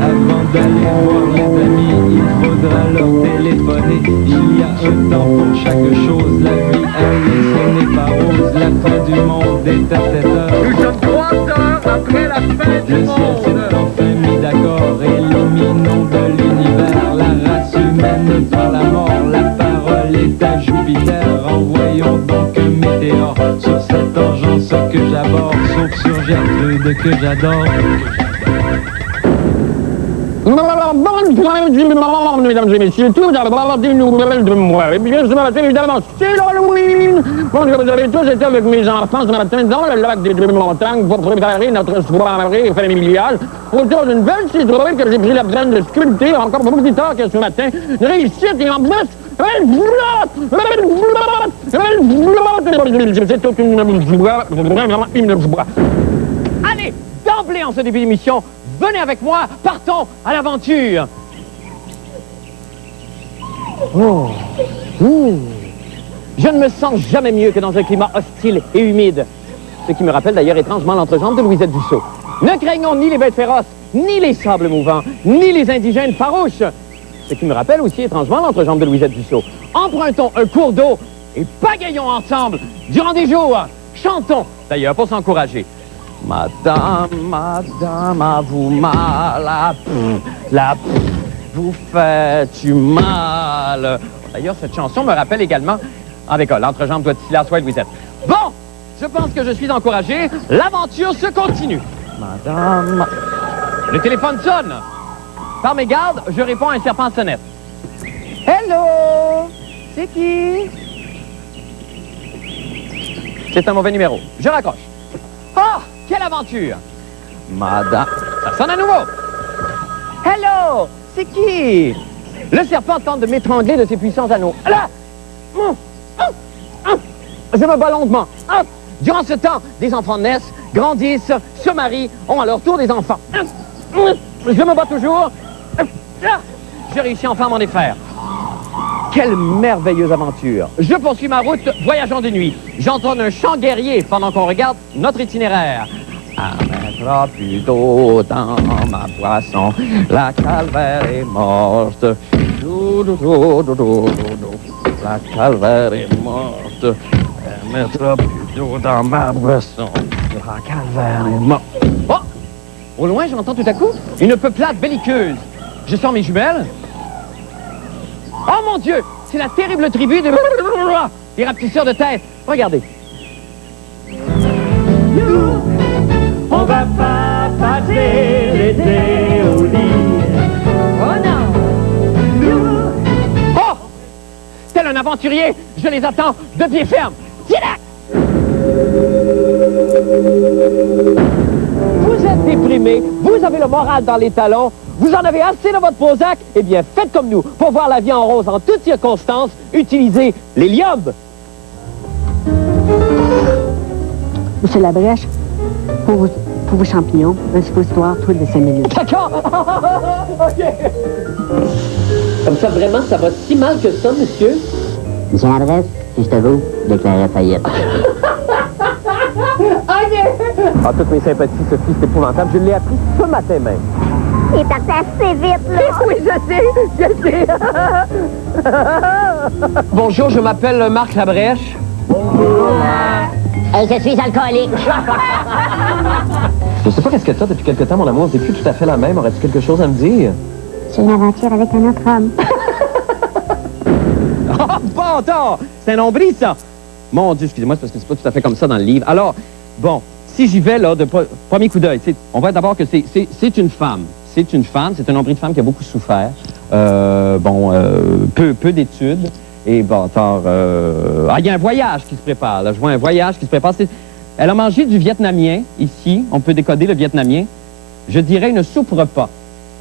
Avant d'aller voir les amis, il faudra leur téléphoner. Il y a un temps pour chaque chose, la vie elle ce n'est pas rose. La fin du monde est à 7 heures. Nous sommes 3 heures après la fin du Le ciel monde. s'est enfin mis d'accord, éliminons de l'univers la race humaine par la mort. La parole est à Jupiter, envoyons donc un météore sur cette engeance que j'aborde, sauf sur Gertrude que j'adore. Mesdames et messieurs, tout d'abord des nouvelles de moi. Et bien, ce matin, évidemment, c'est l'Halloween. Bon, vous avez tous été avec mes enfants ce matin dans le lac des Deux-Montagnes pour préparer notre soirée familiale autour d'une belle citrouille que j'ai pris la peine de sculpter encore beaucoup plus tard que ce matin. Réussite et en plus, c'est toute une joie. Allez, d'emblée en ce début d'émission, venez avec moi, partons à l'aventure. Oh. Je ne me sens jamais mieux que dans un climat hostile et humide. Ce qui me rappelle d'ailleurs étrangement l'entrejambe de Louisette Dussault. Ne craignons ni les bêtes féroces, ni les sables mouvants, ni les indigènes farouches. Ce qui me rappelle aussi étrangement l'entrejambe de Louisette Dussault. Empruntons un cours d'eau et bagaillons ensemble durant des jours. Chantons, d'ailleurs, pour s'encourager. Madame, madame, à vous mal, vous faites du mal. D'ailleurs, cette chanson me rappelle également, avec l'entrejambe doit ici la soie, Louisette. Bon, je pense que je suis encouragé. L'aventure se continue. Madame... Le téléphone sonne. Par mes gardes, je réponds à un serpent de sonnette. Hello! C'est qui? C'est un mauvais numéro. Je raccroche. Ah! Quelle aventure! Madame... Ça sonne à nouveau! Hello! C'est qui? Le serpent tente de m'étrangler de ses puissants anneaux. Là! Je me bats longuement. Durant ce temps, des enfants naissent, grandissent, se marient, ont à leur tour des enfants. Je me bats toujours. Je réussis enfin à m'en défaire. Quelle merveilleuse aventure! Je poursuis ma route, voyageant de nuit. J'entonne un chant guerrier pendant qu'on regarde notre itinéraire. À mettre plus d'eau dans ma boisson, la calvaire est morte. La calvaire est morte. À mettre plus d'eau dans ma boisson, la calvaire est morte. Oh! Au loin, j'entends tout à coup une peuplade belliqueuse. Je sors mes jumelles. Oh mon Dieu! C'est la terrible tribu des rapetisseurs de tête. Regardez. Nous, on va pas passer l'été au lit. Oh non! Nous, Oh! Tel un aventurier, je les attends de pied ferme. Tiens-là! Vous êtes déprimé, vous avez le moral dans les talons, vous en avez assez de votre Prozac? Eh bien, faites comme nous. Pour voir la vie en rose en toutes circonstances, utilisez l'hélium. Monsieur Labrèche, pour vos champignons, un suppositoire tous les 5 minutes. D'accord? OK. Comme ça, vraiment, ça va si mal que ça, monsieur? Monsieur Labrèche, si je te veux, déclarer faillite. OK! Ah, toutes mes sympathies, Sophie, c'est épouvantable. Je l'ai appris ce matin même. Il est parti assez vite, là. Oui, je sais. Bonjour, je m'appelle Marc Labrèche. Hey, je suis alcoolique. Je sais pas qu'est-ce que t'as depuis quelque temps, mon amour. C'est plus tout à fait la même. Aurais-tu quelque chose à me dire? J'ai une aventure avec un autre homme. Oh, bon temps! C'est un nombril, ça! Mon Dieu, excusez-moi, c'est parce que c'est pas tout à fait comme ça dans le livre. Alors, bon, si j'y vais, là, de premier coup d'œil, on voit d'abord que c'est une femme. C'est une femme, c'est un nombril de femme qui a beaucoup souffert. Peu d'études. Et bon, il y a un voyage qui se prépare, là. Je vois un voyage qui se prépare. Elle a mangé du vietnamien, ici. On peut décoder le vietnamien. Je dirais une soupe repas.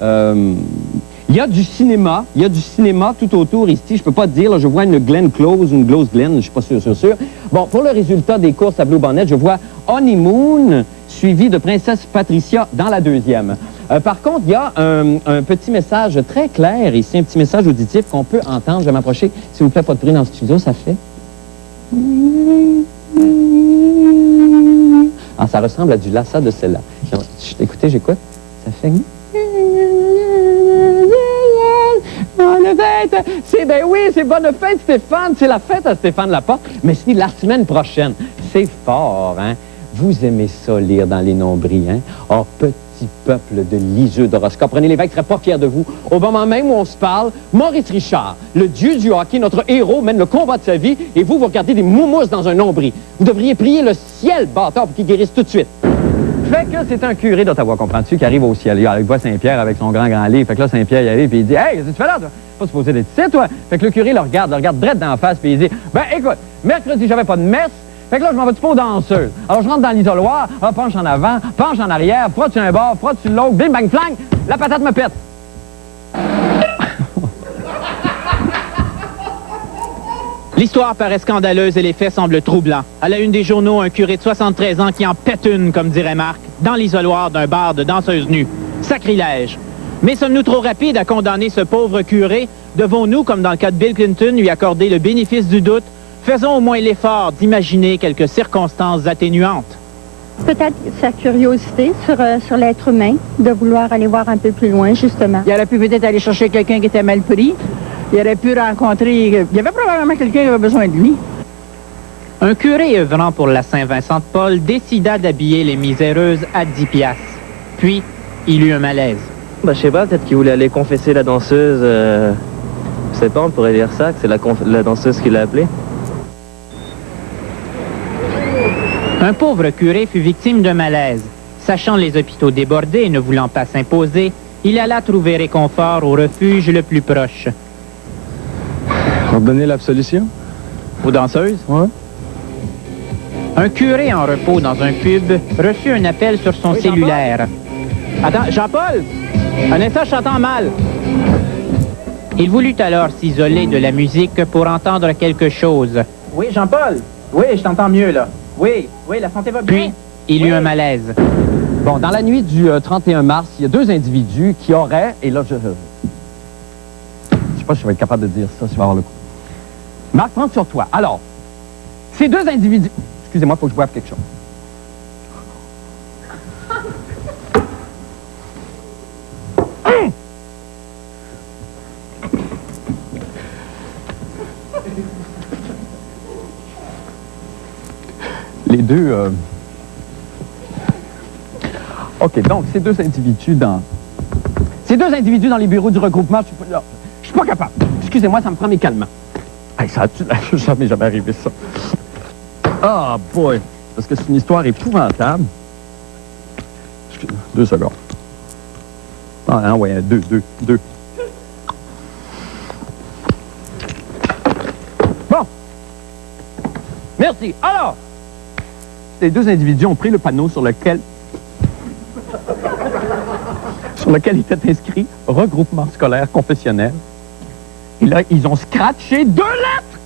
Il y a du cinéma tout autour ici. Je peux pas te dire, là, je vois une Glen Close ou une Close Glen, je suis pas sûr. Bon, pour le résultat des courses à Blue Bonnet, je vois Honeymoon, suivi de Princesse Patricia dans la deuxième. Par contre, il y a un petit message très clair ici, un petit message auditif qu'on peut entendre. Je vais m'approcher. S'il vous plaît, pas de bruit dans le studio, ça fait... Ah, ça ressemble à du Lassa de celle-là. Écoutez, j'écoute. Ça fait... Bonne fête! Ben oui, c'est bonne fête, Stéphane. C'est la fête à Stéphane Laporte. Mais c'est la semaine prochaine. C'est fort, hein? Vous aimez ça, lire dans les nombris, hein? Oh, petit peuple de liseux d'horoscope. René Lévesque serait pas fier de vous. Au moment même où on se parle, Maurice Richard, le dieu du hockey, notre héros, mène le combat de sa vie et vous regardez des moumousses dans un nombril. Vous devriez prier le ciel, bâtard, pour qu'il guérisse tout de suite. Fait que c'est un curé d'Ottawa, comprends-tu, qui arrive au ciel. Il voit Saint-Pierre avec son grand livre. Fait que là, Saint-Pierre, il arrive et il dit « Hey, qu'est-ce que tu fais là, toi? Pas supposé d'être ici, toi? » Fait que le curé le regarde drette dans la face puis il dit « Ben, écoute, mercredi, j'avais pas de messe. Fait que là, je m'en vais-tu pas aux danseuses. Alors, je rentre dans l'isoloir, penche en avant, penche en arrière, frotte sur un bord, frotte sur l'autre, bing, bang, flang, la patate me pète. » L'histoire paraît scandaleuse et les faits semblent troublants. À la une des journaux, un curé de 73 ans qui en pète une, comme dirait Marc, dans l'isoloir d'un bar de danseuses nues. Sacrilège. Mais sommes-nous trop rapides à condamner ce pauvre curé? Devons-nous, comme dans le cas de Bill Clinton, lui accorder le bénéfice du doute? Faisons au moins l'effort d'imaginer quelques circonstances atténuantes. Peut-être sa curiosité sur l'être humain, de vouloir aller voir un peu plus loin, justement. Il aurait pu peut-être aller chercher quelqu'un qui était mal pris. Il aurait pu rencontrer... Il y avait probablement quelqu'un qui avait besoin de lui. Un curé œuvrant pour la Saint-Vincent-de-Paul décida d'habiller les miséreuses à 10 piastres. Puis, il eut un malaise. Je sais pas, peut-être qu'il voulait aller confesser la danseuse. Je sais pas, on pourrait dire ça, que c'est la danseuse qui l'a appelé. Un pauvre curé fut victime d'un malaise. Sachant les hôpitaux débordés et ne voulant pas s'imposer, il alla trouver réconfort au refuge le plus proche. On va donner l'absolution? Aux danseuses? Ouais. Un curé en repos dans un pub reçut un appel sur son cellulaire. Attends, Jean-Paul! Un instant, je t'entends mal. Il voulut alors s'isoler de la musique pour entendre quelque chose. Oui, Jean-Paul? Oui, je t'entends mieux, là. Oui, la santé va bien. Puis, il eut un malaise. Bon, dans la nuit du 31 mars, il y a deux individus qui auraient... Et là, je sais pas si je vais être capable de dire ça, si je vais avoir le coup. Marc, prends sur toi. Alors, ces deux individus... Excusez-moi, il faut que je boive quelque chose. Les deux... OK, donc, ces deux individus dans les bureaux du regroupement, je suis pas capable. Excusez-moi, ça me prend mes calmants. Hey, ça a jamais arrivé, ça. Ah, boy! Parce que c'est une histoire épouvantable. 2 secondes. Ah, non, ouais, deux. Bon! Merci. Alors, ces deux individus ont pris le panneau sur lequel était inscrit « Regroupement scolaire confessionnel ». Et là, ils ont scratché 2 lettres!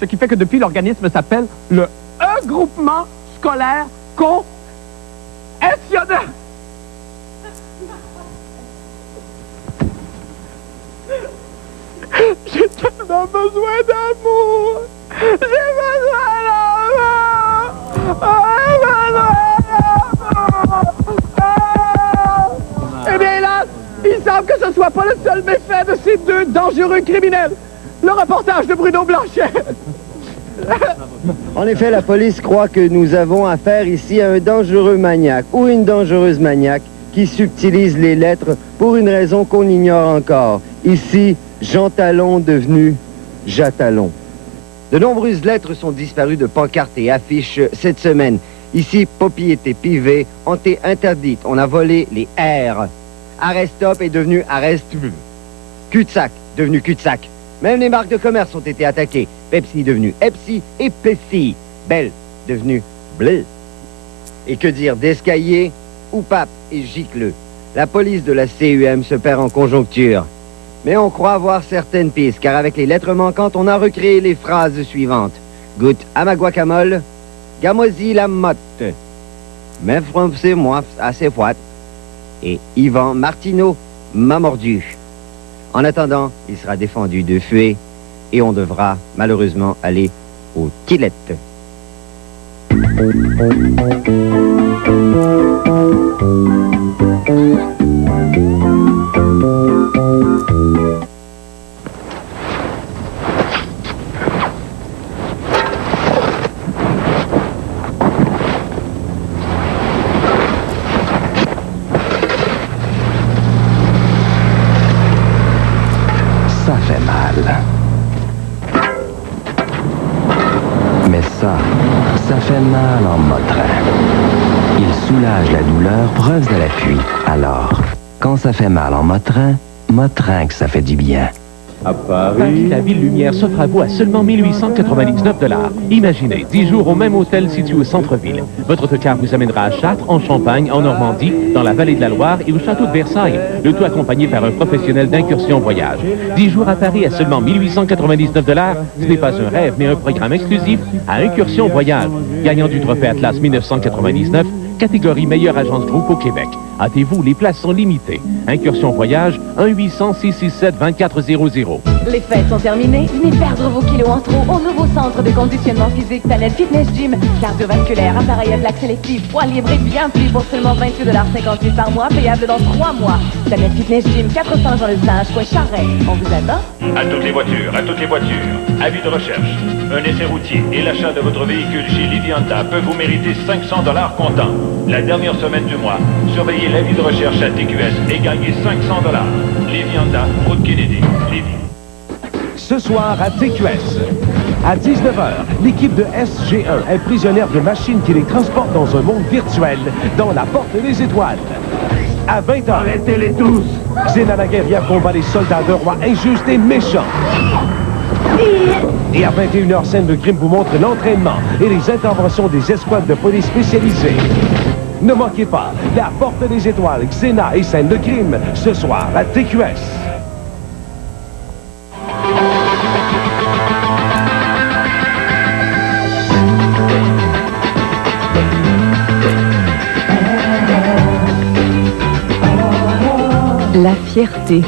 Ce qui fait que depuis, l'organisme s'appelle le Regroupement scolaire confessionnel. J'ai tellement besoin d'amour! J'ai besoin d'amour! Eh bien, hélas, il semble que ce ne soit pas le seul méfait de ces deux dangereux criminels. Le reportage de Bruno Blanchet. En effet, la police croit que nous avons affaire ici à un dangereux maniaque ou une dangereuse maniaque qui subtilise les lettres pour une raison qu'on ignore encore. Ici, Jean Talon devenu Jatalon. De nombreuses lettres sont disparues de pancartes et affiches cette semaine. Ici, propriété privée ont été interdites. On a volé les R. Arrest-stop est devenu arrest. Cul-de-sac devenu cul-de-sac. Même les marques de commerce ont été attaquées. Pepsi devenu Epsi et Pepsi. Belle devenu Bleu. Et que dire d'escaillé, Oupape et Gicleux. La police de la CUM se perd en conjoncture. Mais on croit avoir certaines pistes, car avec les lettres manquantes, on a recréé les phrases suivantes. Goûte à ma guacamole, gamoisi la motte. Mais c'est moi assez froide. et Yvan Martineau m'a mordu. En attendant, il sera défendu de fuir et on devra malheureusement aller aux Tillettes. Ça fait mal. Mais ça fait mal en motrin. Il soulage la douleur, preuve de l'appui. Alors, quand ça fait mal en motrin que ça fait du bien. À Paris, la ville lumière s'offre à vous à seulement 1899 $. Imaginez, 10 jours au même hôtel situé au centre-ville. Votre autocar vous amènera à Chartres, en Champagne, en Normandie, dans la vallée de la Loire et au château de Versailles. Le tout accompagné par un professionnel d'incursion voyage. 10 jours à Paris à seulement 1899 $. Ce n'est pas un rêve, mais un programme exclusif à Incursion Voyage. Gagnant du trophée Atlas 1999, catégorie meilleure agence groupe au Québec. Hâtez-vous, les places sont limitées. Incursion Voyage, 1-800-667-2400. Les fêtes sont terminées. Venez perdre vos kilos en trop au nouveau centre de conditionnement physique Planète Fitness Gym. Cardiovasculaire, appareil à plaque sélectif, poids libre et bien plus pour seulement 28,58 $ par mois, payable dans 3 mois. Planète Fitness Gym, 400 Jean Le Sage, coin Charret. On vous attend? À toutes les voitures. Avis de recherche. Un essai routier et l'achat de votre véhicule chez Livianta peut vous mériter 500 $ comptant. La dernière semaine du mois, surveillez l'avis de recherche à TQS et gagnez 500 $. Livianta, route Kennedy, Lévis. Ce soir à TQS. À 19h, l'équipe de SG1 est prisonnière de machines qui les transportent dans un monde virtuel, dans la porte des étoiles. À 20h, arrêtez-les tous! Xena la guerrière combat les soldats de rois injustes et méchants. Et à 21h, scène de crime vous montre l'entraînement et les interventions des escouades de police spécialisées. Ne manquez pas, la porte des étoiles, Xena et scène de crime, ce soir à TQS. La fierté.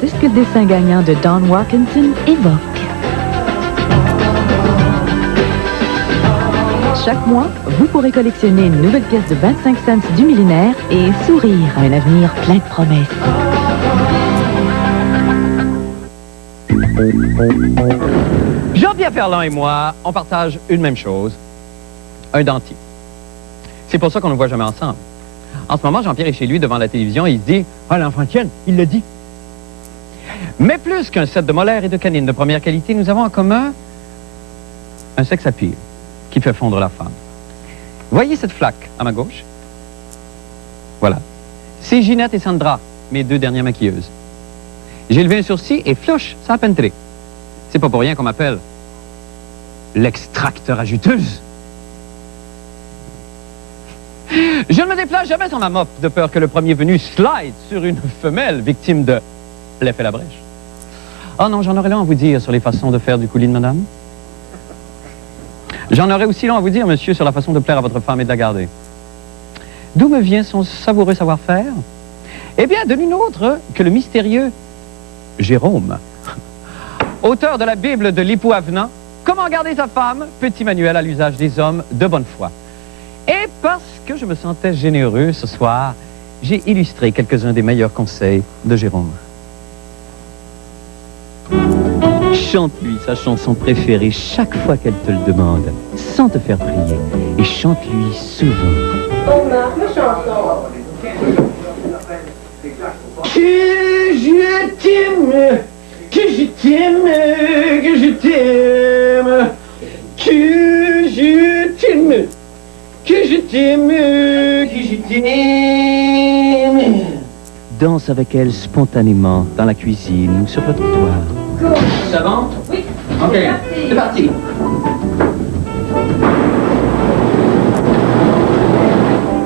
C'est ce que le dessin gagnant de Don Walkinson évoque. Chaque mois, vous pourrez collectionner une nouvelle pièce de 25 cents du millénaire et sourire à un avenir plein de promesses. Jean-Pierre Ferland et moi, on partage une même chose, un dentier. C'est pour ça qu'on ne voit jamais ensemble. En ce moment, Jean-Pierre est chez lui devant la télévision et il se dit « Ah, l'enfant tienne, il le dit. » Mais plus qu'un set de molaires et de canines de première qualité, nous avons en commun un sex appeal qui fait fondre la femme. Voyez cette flaque à ma gauche? Voilà. C'est Ginette et Sandra, mes 2 dernières maquilleuses. J'ai levé un sourcil et flouche, ça a pénétré. C'est pas pour rien qu'on m'appelle l'extracteur à juteuse. Je ne me déplace jamais sans ma mop, de peur que le premier venu slide sur une femelle victime de l'effet la brèche. Oh non, j'en aurais long à vous dire sur les façons de faire du coulis de madame. J'en aurais aussi long à vous dire, monsieur, sur la façon de plaire à votre femme et de la garder. D'où me vient son savoureux savoir-faire? Eh bien, de nul autre que le mystérieux Jérôme, auteur de la Bible de l'époux avenant, Comment garder sa femme, petit manuel à l'usage des hommes de bonne foi. Et parce que je me sentais généreux ce soir, j'ai illustré quelques-uns des meilleurs conseils de Jérôme. Chante-lui sa chanson préférée chaque fois qu'elle te le demande, sans te faire prier. Et chante-lui souvent. On marque ma chanson. Que je t'aime, que je t'aime, que je t'aime, que je t'aime, que je t'aime, que je t'aime. Danse avec elle spontanément dans la cuisine ou sur le trottoir. Ça va? Oui. OK, c'est parti.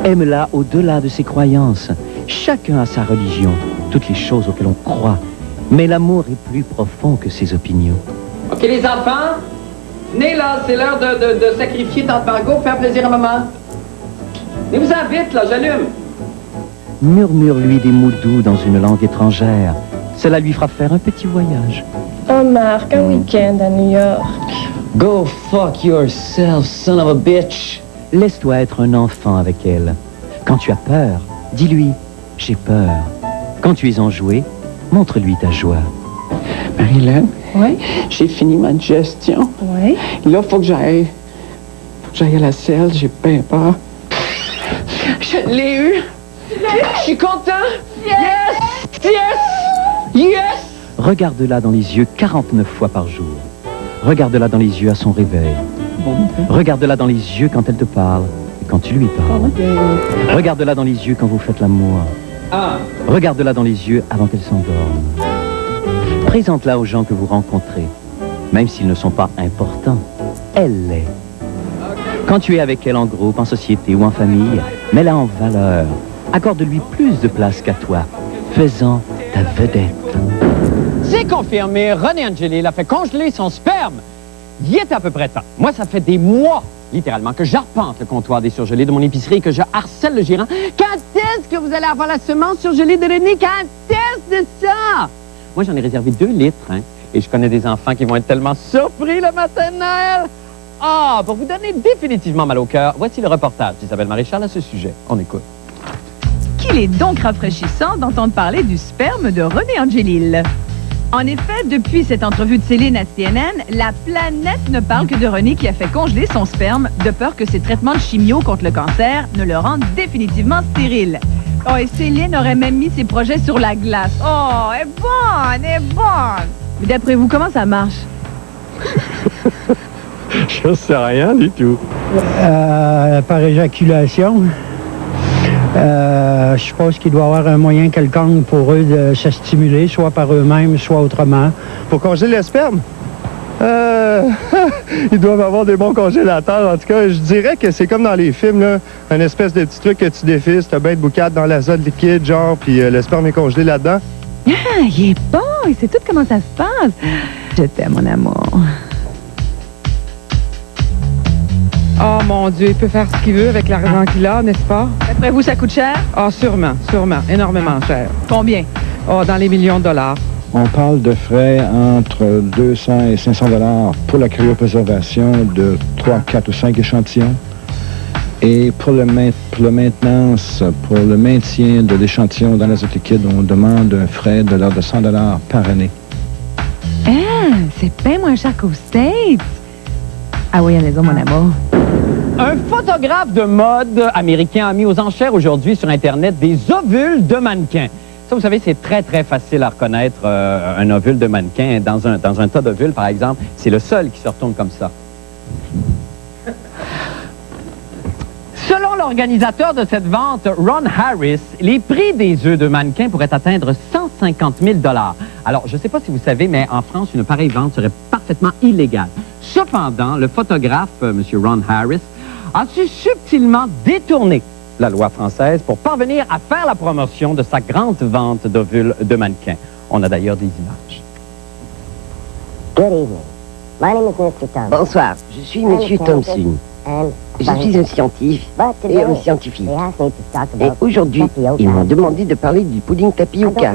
Aime-la au-delà de ses croyances. Chacun a sa religion, toutes les choses auxquelles on croit. Mais l'amour est plus profond que ses opinions. OK, les enfants, venez là, c'est l'heure de sacrifier Tante Margot, faire plaisir à maman. Venez-vous-en vite, là, j'allume. Murmure-lui des mots doux dans une langue étrangère. Cela lui fera faire un petit voyage. Oh, Marc, un week-end à New York. Go fuck yourself, son of a bitch. Laisse-toi être un enfant avec elle. Quand tu as peur, dis-lui « j'ai peur ». Quand tu es enjoué, montre-lui ta joie. Marilyn? Oui? J'ai fini ma digestion. Oui? Là, faut que j'aille à la selle, j'ai bien peur. Je l'ai eu! Je suis content! Yes! Yes! Yes! Regarde-la dans les yeux 49 fois par jour. Regarde-la dans les yeux à son réveil. Regarde-la dans les yeux quand elle te parle et quand tu lui parles. Regarde-la dans les yeux quand vous faites l'amour. Regarde-la dans les yeux avant qu'elle s'endorme. Présente-la aux gens que vous rencontrez, même s'ils ne sont pas importants. Elle l'est. Quand tu es avec elle en groupe, en société ou en famille, mets-la en valeur. Accorde-lui plus de place qu'à toi. Fais-en ta vedette. C'est confirmé, René Angelil a fait congeler son sperme. Il est à peu près temps. Moi, ça fait des mois, littéralement, que j'arpente le comptoir des surgelés de mon épicerie et que je harcèle le gérant. Quand est-ce que vous allez avoir la semence surgelée de René? Quand est-ce de ça? Moi, j'en ai réservé 2 litres, hein, et je connais des enfants qui vont être tellement surpris le matin de Noël. Ah, pour vous donner définitivement mal au cœur, voici le reportage d'Isabelle Maréchal à ce sujet. On écoute. Qu'il est donc rafraîchissant d'entendre parler du sperme de René Angelil. En effet, depuis cette entrevue de Céline à CNN, la planète ne parle que de René qui a fait congeler son sperme de peur que ses traitements de chimio contre le cancer ne le rendent définitivement stérile. Oh, et Céline aurait même mis ses projets sur la glace. Oh, elle est bonne, elle est bonne! Mais d'après vous, comment ça marche? Je sais rien du tout. Par éjaculation. Je suppose qu'il doit y avoir un moyen quelconque pour eux de se stimuler, soit par eux-mêmes, soit autrement. Pour congeler le sperme? Ils doivent avoir des bons congélateurs. En tout cas, je dirais que c'est comme dans les films, là. Un espèce de petit truc que tu défices, t'as bien de boucade dans l'azote liquide, genre, puis le sperme est congelé là-dedans. Ah, il est bon! Il sait tout comment ça se passe. Je t'aime, mon amour. Oh mon Dieu, il peut faire ce qu'il veut avec l'argent qu'il a, n'est-ce pas? D'après vous, ça coûte cher? Ah, sûrement, énormément cher. Combien? Oh, dans les millions de dollars. On parle de frais entre 200 et 500 $ pour la cryopréservation de 3, 4 ou 5 échantillons. Et pour le maintenance, pour le maintien de l'échantillon dans l'azote liquide, on demande un frais de l'ordre de 100 $ par année. Ah, c'est bien moins cher qu'aux States. Ah oui, allez-y, mon amour. Un photographe de mode américain a mis aux enchères aujourd'hui sur Internet des ovules de mannequins. Ça, vous savez, c'est très, très facile à reconnaître un ovule de mannequin. Dans un tas d'ovules, par exemple, c'est le seul qui se retourne comme ça. Selon l'organisateur de cette vente, Ron Harris, les prix des œufs de mannequin pourraient atteindre 150 000 $. Alors, je ne sais pas si vous savez, mais en France, une pareille vente serait parfaitement illégale. Cependant, le photographe, M. Ron Harris, a su subtilement détourner la loi française pour parvenir à faire la promotion de sa grande vente d'ovules de mannequins. On a d'ailleurs des images. Good evening. My name is Mr. Thompson. Bonsoir, je suis Monsieur Thompson. Je suis un scientifique et un scientifique. Et aujourd'hui, ils m'ont demandé de parler du pudding tapioca.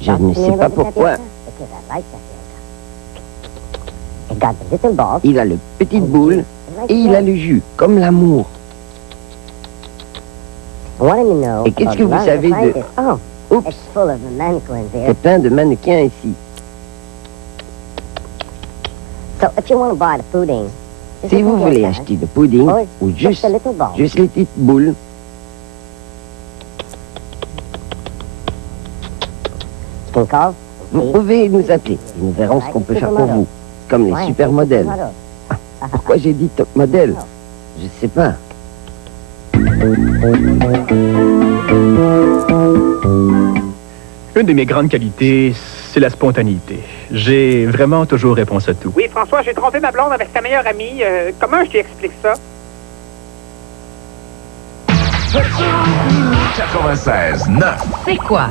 Je ne sais pas pourquoi. Il a le petite boule et il a le jus, comme l'amour. Et qu'est-ce que vous savez de... Oups, il y a plein de mannequins ici. Si vous voulez acheter le pudding, ou juste les petites boules, vous pouvez nous appeler et nous verrons ce qu'on peut faire pour vous, comme les supermodèles. Pourquoi j'ai dit top modèle? Je sais pas. Une de mes grandes qualités, c'est la spontanéité. J'ai vraiment toujours réponse à tout. Oui, François, j'ai trompé ma blonde avec sa meilleure amie. Comment je t'explique ça? 96.9. C'est quoi?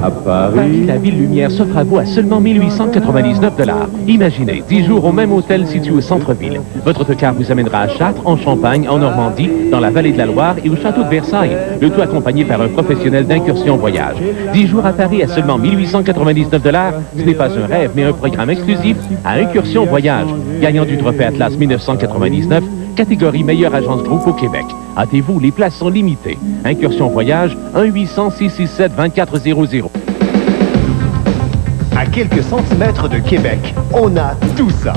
À Paris, la ville lumière s'offre à vous à seulement 1899 $. Imaginez, 10 jours au même hôtel situé au centre-ville. Votre autocar vous amènera à Chartres, en Champagne, en Normandie, dans la vallée de la Loire et au château de Versailles. Le tout accompagné par un professionnel d'incursion voyage. 10 jours à Paris à seulement 1899 $. Ce n'est pas un rêve, mais un programme exclusif à Incursion Voyage. Gagnant du trophée Atlas 1999, catégorie meilleure agence groupe au Québec. Hâtez-vous, les places sont limitées. Incursion Voyage, 1-800-667-2400. À quelques centimètres de Québec, on a tout ça.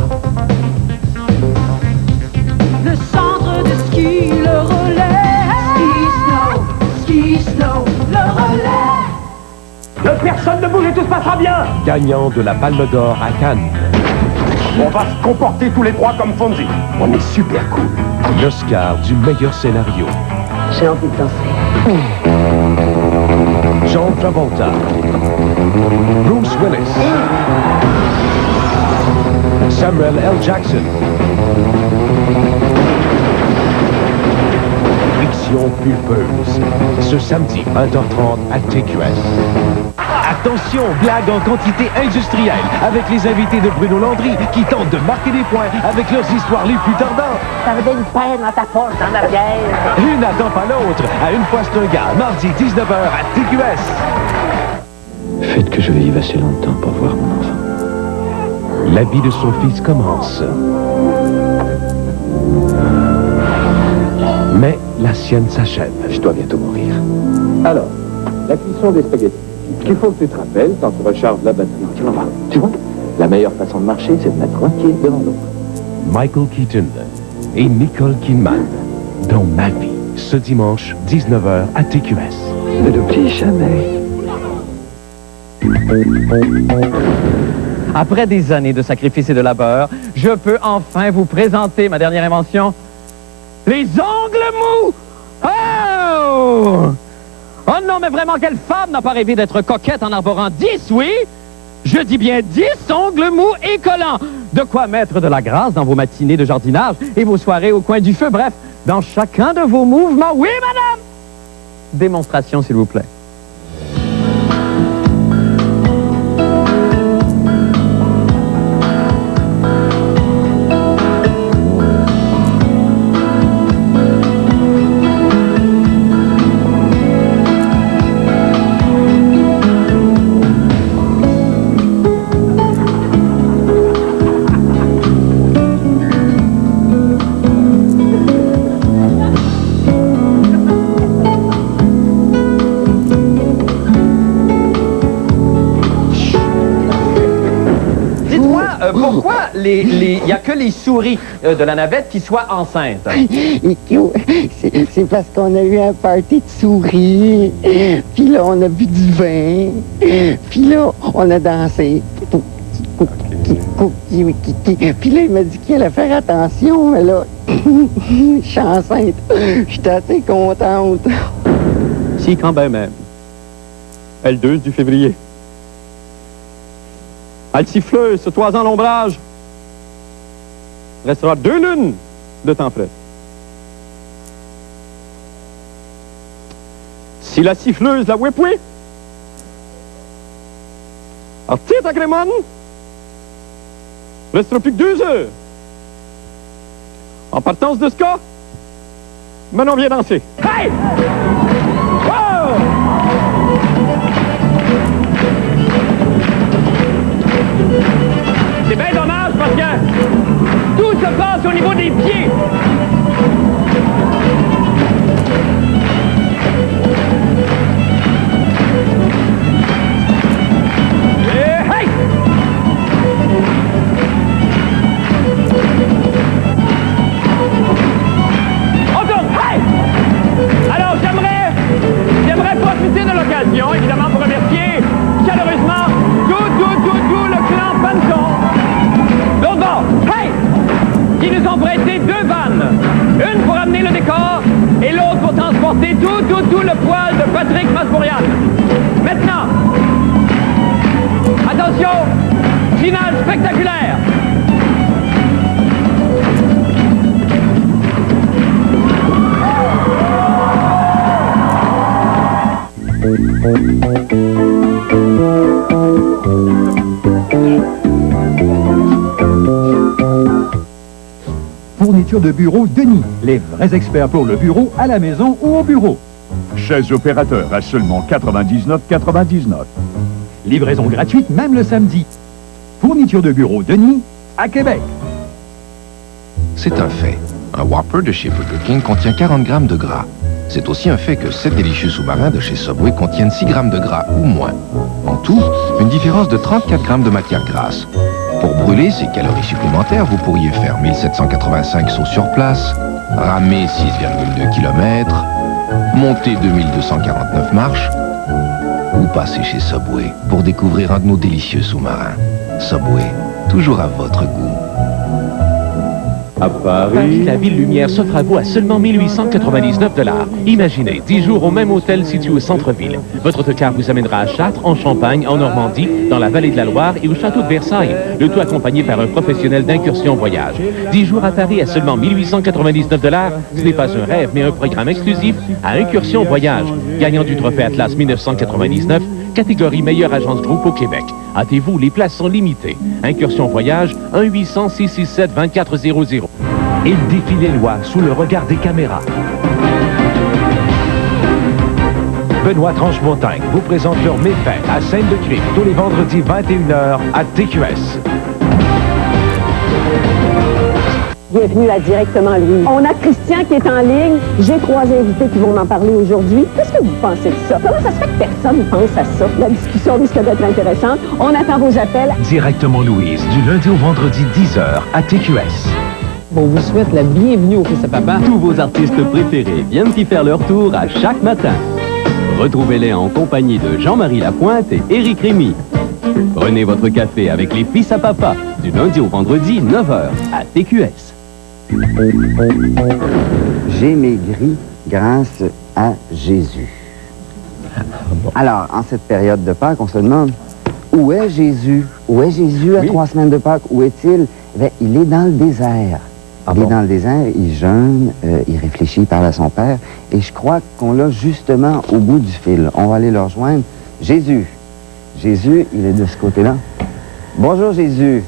Le centre de ski, le relais. Ski snow, le relais. Personne ne bouge et tout se passera bien. Gagnant de la Palme d'Or à Cannes. On va se comporter tous les trois comme Fonzie. On est super cool. L'Oscar du meilleur scénario. J'ai envie de danser. John Travolta. Bruce Willis. Samuel L. Jackson. Fiction pulpeuse. Ce samedi, 20h30 à TQS. Attention, blague en quantité industrielle avec les invités de Bruno Landry qui tentent de marquer des points avec leurs histoires les plus tardantes. Ça veut dire une paire dans ta poche, dans l'arrière. Une n'attend pas l'autre. À une fois c'est un gars, mardi 19h à TQS. Faites que je vive assez longtemps pour voir mon enfant. La vie de son fils commence. Mais la sienne s'achève. Je dois bientôt mourir. Alors, la cuisson des spaghettis. Il faut que tu te rappelles quand tu recharges la batterie. Tu vois, la meilleure façon de marcher, c'est de mettre un pied devant l'autre. Michael Keaton et Nicole Kidman dans Ma vie, ce dimanche, 19h à TQS. Ne l'oublie jamais. Après des années de sacrifice et de labeur, je peux enfin vous présenter ma dernière invention, les ongles mous! Oh! Oh non, mais vraiment, quelle femme n'a pas rêvé d'être coquette en arborant 10, oui? Je dis bien 10 ongles mous et collants. De quoi mettre de la grâce dans vos matinées de jardinage et vos soirées au coin du feu. Bref, dans chacun de vos mouvements. Oui, madame! Démonstration, s'il vous plaît. Pourquoi il n'y a que les souris de la navette qui soient enceintes? C'est parce qu'on a eu un party de souris. Puis là, on a bu du vin. Puis là, on a dansé. Puis là, il m'a dit qu'il allait faire attention, mais là, je suis enceinte. J'étais assez contente. Si, quand ben même. Elle 2 du février. Elle siffleuse, ce toisant l'ombrage. Restera 2 lunes de temps frais. Si la siffleuse la whip-whip, artite à Grémon, restera plus que 2 heures. En partance de ce cas, maintenant viens danser. Hey! Wow! C'est bien dommage parce que tout se passe au niveau des pieds. Et hey! On tourne, hey! Alors j'aimerais profiter de l'occasion, évidemment, pour remercier chaleureusement tout le clan Panton. L'autre bord, hey! Qui nous ont prêté 2 vannes. Une pour amener le décor et l'autre pour transporter tout le poil de Patrick Masbourian. Maintenant, attention, finale spectaculaire. Fourniture de bureau Denis. Les vrais experts pour le bureau, à la maison ou au bureau. Chaise opérateur à seulement 99,99. Livraison gratuite même le samedi. Fourniture de bureau Denis, à Québec. C'est un fait. Un Whopper de chez Burger King contient 40 grammes de gras. C'est aussi un fait que 7 délicieux sous-marins de chez Subway contiennent 6 grammes de gras ou moins. En tout, une différence de 34 grammes de matière grasse. Pour brûler ces calories supplémentaires, vous pourriez faire 1785 sauts sur place, ramer 6,2 km, monter 2249 marches, ou passer chez Subway pour découvrir un de nos délicieux sous-marins. Subway, toujours à votre goût. À Paris, la ville lumière s'offre à vous à seulement 1899 $. Imaginez, 10 jours au même hôtel situé au centre-ville. Votre autocar vous amènera à Châtres, en Champagne, en Normandie, dans la vallée de la Loire et au château de Versailles. Le tout accompagné par un professionnel d'incursion voyage. 10 jours à Paris à seulement 1899 $. Ce n'est pas un rêve, mais un programme exclusif à Incursion Voyage. Gagnant du trophée Atlas 1999, catégorie meilleure agence groupe au Québec. Hâtez-vous, les places sont limitées. Incursion Voyage, 1-800-667-2400. Il défie les lois sous le regard des caméras. Benoît Tranche-Montagne vous présente leur méfait à Sainte-de-Crime tous les vendredis 21h à TQS. Bienvenue à Directement Louis. On a Christian qui est en ligne. J'ai 3 invités qui vont m'en parler aujourd'hui. Qu'est-ce que vous pensez de ça? Comment ça se fait que personne ne pense à ça? La discussion risque d'être intéressante. On attend vos appels. Directement Louise, du lundi au vendredi 10h à TQS. On vous souhaite la bienvenue au Fils à Papa. Tous vos artistes préférés viennent y faire leur tour à chaque matin. Retrouvez-les en compagnie de Jean-Marie Lapointe et Éric Rémy. Prenez votre café avec les Fils à Papa, du lundi au vendredi, 9h, à TQS. J'ai maigri grâce à Jésus. Alors, en cette période de Pâques, on se demande, où est Jésus? Où est Jésus à 3 semaines de Pâques? Où est-il? Bien, il est dans le désert. Il est dans le désert, il jeûne, il réfléchit, il parle à son Père. Et je crois qu'on l'a justement au bout du fil. On va aller le rejoindre. Jésus. Jésus, il est de ce côté-là. Bonjour, Jésus.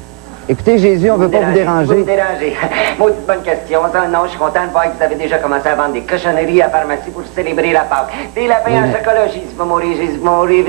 Écoutez, Jésus, on ne veut pas vous déranger. Vous déranger. Maudite bonne question. Non, je suis content de voir que vous avez déjà commencé à vendre des cochonneries à la pharmacie pour célébrer la Pâque. Des lapins en chocolat, Jésus va mourir,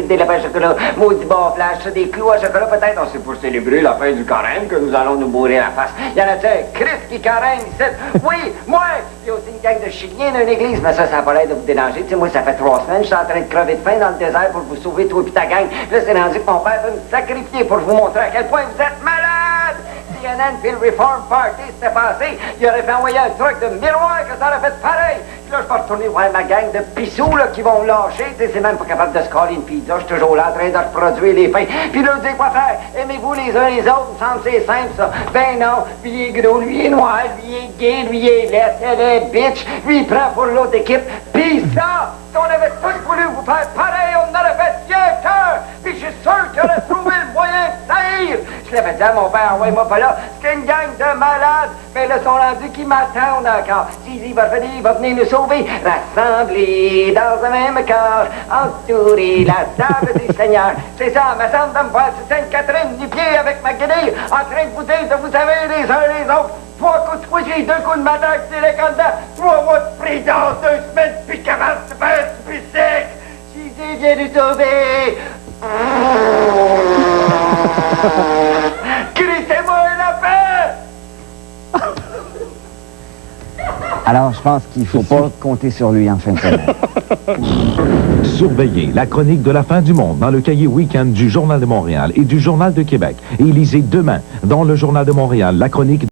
des lapins en chocolat, maudit bon flash, des clous en chocolat, peut-être. C'est pour célébrer la fin du carême que nous allons nous bourrer la face. Il y en a un Christ qui carême ici. Oui, moi! Il y a aussi une gang de chiliens dans une église, mais ça n'a pas l'air de vous déranger. Tu sais, moi, ça fait 3 semaines, je suis en train de crever de faim dans le désert pour vous sauver, toi et ta gang. Là, c'est rendu que mon père veut me sacrifier pour vous montrer à quel point vous êtes malade! CNN puis le Reform Party s'était passé, il aurait fait envoyer un truc de miroir que ça aurait fait pareil. Puis là, je peux retourner voir ma gang de pissous là, qui vont me lâcher. Tu sais, c'est même pas capable de se coller une pizza. Je suis toujours là en train de reproduire les fins. Puis là, je dis quoi faire? Aimez-vous les uns les autres? Il me semble que c'est simple, ça. Ben non, lui il est gros, lui il est noir, lui il est gay, lui il est laid, elle est bitch. Lui il prend pour l'autre équipe. Puis ça, si on avait tous voulu vous faire pareil, on aurait fait bien cœur. Puis je suis sûr qu'il aurait trouvé le moyen de saillir. Je l'avais dit à mon père, ouais, moi pas là. C'est une gang de malades. Mais là, ils sont rendus qui m'attendent encore. S'il va venir, il va venir nous sauver. Rassemblés dans un même corps, entourer la table du Seigneur. C'est ça, me semble de me voir sur Sainte-Catherine, du pied avec ma guenille, en train de vous dire de vous aimer les uns les autres. 3 coups de fouet, 2 coups de matraque, c'est les candidats. 3 mois de prison, 2 semaines, puis 40 semaines, puis sec. Jésus vient nous sauver. Crissez-moi la paix! Alors, je pense qu'il ne faut pas compter sur lui en fin de semaine. Surveillez la chronique de la fin du monde dans le cahier Week-end du Journal de Montréal et du Journal de Québec. Et lisez demain, dans le Journal de Montréal, la chronique